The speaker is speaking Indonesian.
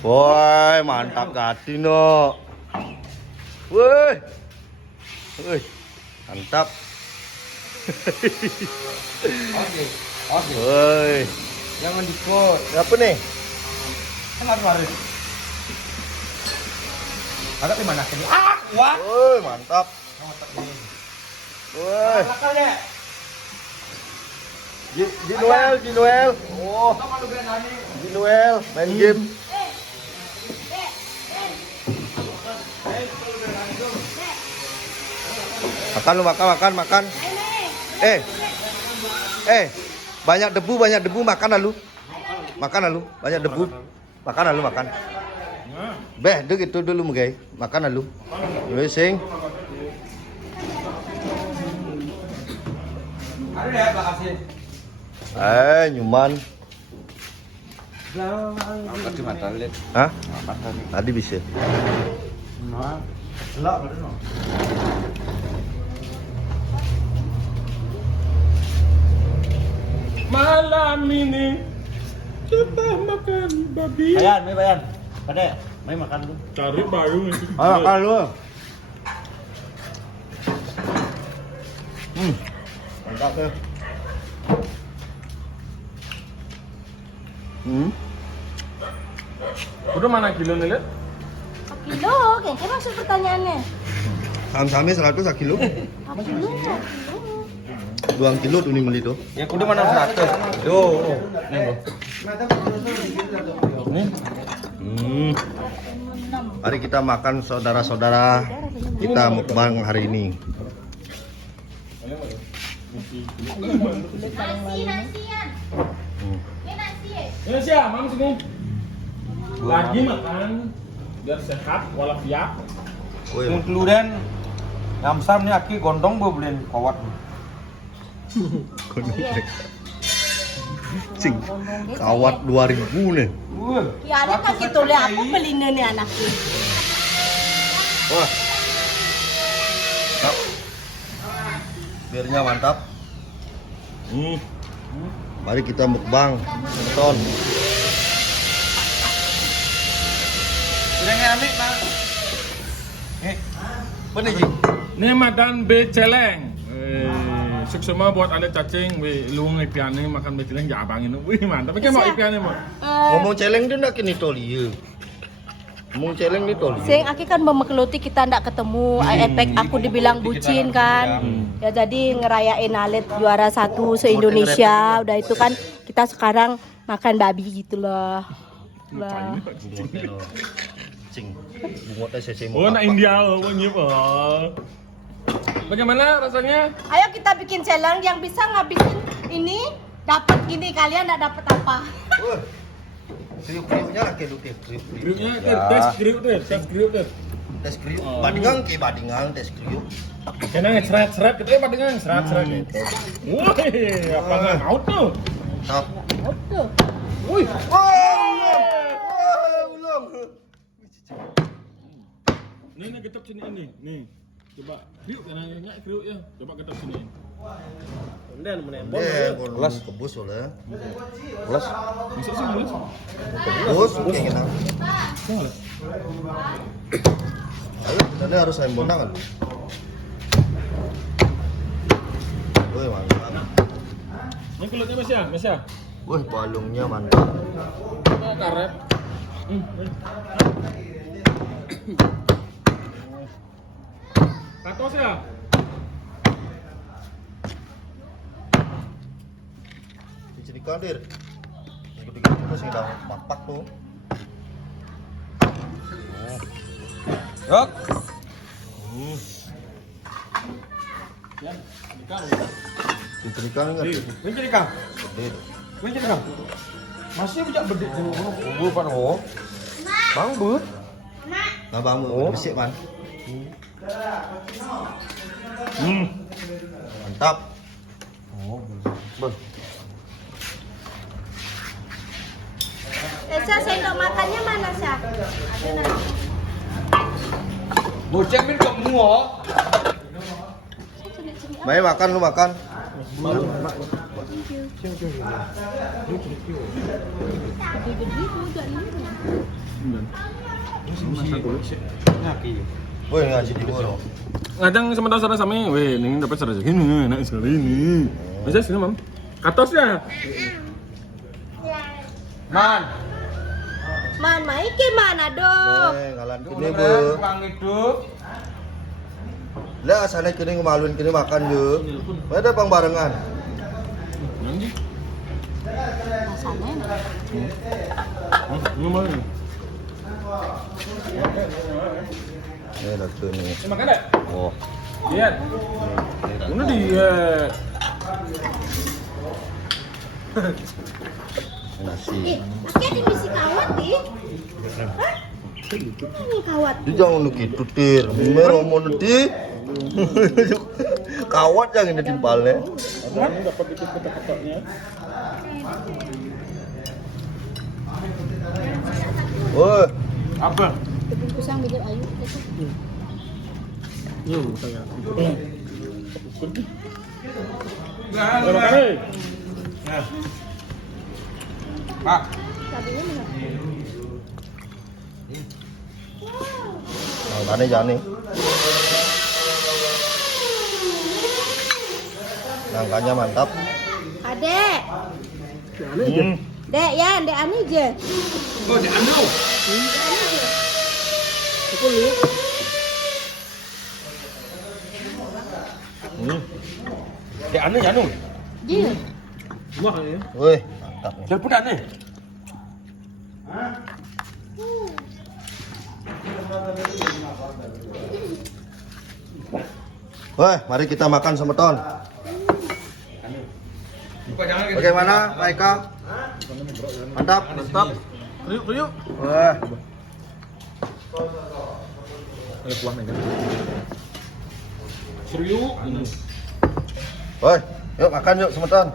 Woi, mantap Gatino. Woi. Woi. Mantap. Oke. Oke. Woi. Jangan dikot. Apa nih? Kan harus. Agak di mana sini? Ah, wah. Woi, mantap. Woi. Makannya. Jinuel. Oh, Jinuel main game. Makan lu, makan. Banyak debu, makan lalu. Banyak debu. Makan. Beh, dek itu dulu mugai. Makan lalu. Sing. Ada ya, makasih. Nyuman. Angkat di mata lihat. Hah? Tadi bisa. Gelap ada no. Malam ini kita makan babi. Bayan. Pada, mai makan dulu. Cari baru nanti. Makan lu. Mantap ya. Udah mana kilo nih lihat? Kilo, kayaknya maksud pertanyaannya. Sami 100 kilo. Kilo. 2 kilo tuh nih beli tuh. Ya kudu mana 100. Yo. Nih. Mari kita makan saudara-saudara. Kita mukbang hari ini. Ini siapa? Mam sini. Lagi makan biar sehat walafiat. Oh, Yang keludan ngamsam nih aki gondong beliin kawat. Cing. Kawat 2000 nih. Ya ada kan gitu le, aku beli nih anakku. Wah. Mantap. Birnya mantap. Mari kita mukbang. Nonton. Udah ngamik, Pak. Mana Ji? Ini makan B celeng. Suksema buat anda cacing, luang ipian ini makan B celeng ya abangin. Wih mantap. Pakai mau ipian ini mau. Ngomong celeng dia nak kini toli ya. Ngomong celeng ni toli. Sing aki kan memekeluti kita ndak ketemu, efek aku dibilang bucin kan. Ya jadi ngerayain Alet juara 1 se-Indonesia. Udah itu kan kita sekarang makan babi gitu loh. Wah. Cing. Bungot SSM. Oh, nak India oh, nyip. Bagaimana rasanya? Ayo kita bikin challenge yang bisa ngabisin ini dapat gini, kalian ndak dapat apa? Kriuk-kriuknya lah kayak kriuk. Kriuknya tes kriuk deh. Tes kriuk. Badingang ke badingang tes kriuk. Kena seret-seret kita apa dengan seret-seret. Wah, apa nggak out tuh? Tap. Betul. Wih. Ulang. Ini ketap sini ini. Nih. Coba kriuk kena enggak kriuk ya. Coba ketap sini. Kelas kebus oleh. Kelas. Bisa sih boleh. Kebus kayak gitu. Ayo, ini harus ayam bonang kan? Woi, mantap. Ini kulitnya Mas ya? Wih, balungnya mantap. Coba karet. Katos ya? Jadi kadir. Dikit-dikit itu sih udah mapak tuh. Yok. Ya, dikau. Ikan enggak? Ini jadi Kang. Gede. Ini jadi Kang. Masih bijak bedek sama ngono. Bu Pak Ho. Bang Bu. Nah, bang, bersih man. Mantap. Oh, bang. Esa sendok makannya mana Sya? Ada nanti. Boceng bin kamu oh. Mai makan lu makan. Gede-gede juga ini. Woi ngaji di bawah. Ngajang sementara sana sami, weh, nih dapat serasa gini, enak sekali ini. Bisa sini mam, katosnya. Man. Man, maike mana dong? Ngalan kini bu. Bang hidup. Lah sana kini ngemaluin kini makan yuk. Ada pang barengan. Rasanya Ini mau ini. Ini dah tu ni. Makan tak? Oh. Lihat. Ini diet. Nasi. pakai di misi kawat di. Hah? Ini kawat. Dia jangan nak gitu tir. Meromo nanti. Kawat yang ini timpal le. Ini dapat ikut kotak-kotaknya. Oh. Apa? Bungkusan bejat ayu. Saya. Makan. Pak. Cabenya mana? Nah, mana jani? Nangkanya mantap. Adek. Dek ya, dek ani je. Oh, di anu. Di anu janu. Je. Woi, mantap nih. Telepon anu. Woi, mari kita makan sama Ton. Bagaimana, Pak Eka? Mantap, mantap. Kriuk. Wah, Ada kuahnya kan. Serius. woi, yuk makan yuk sama Ton.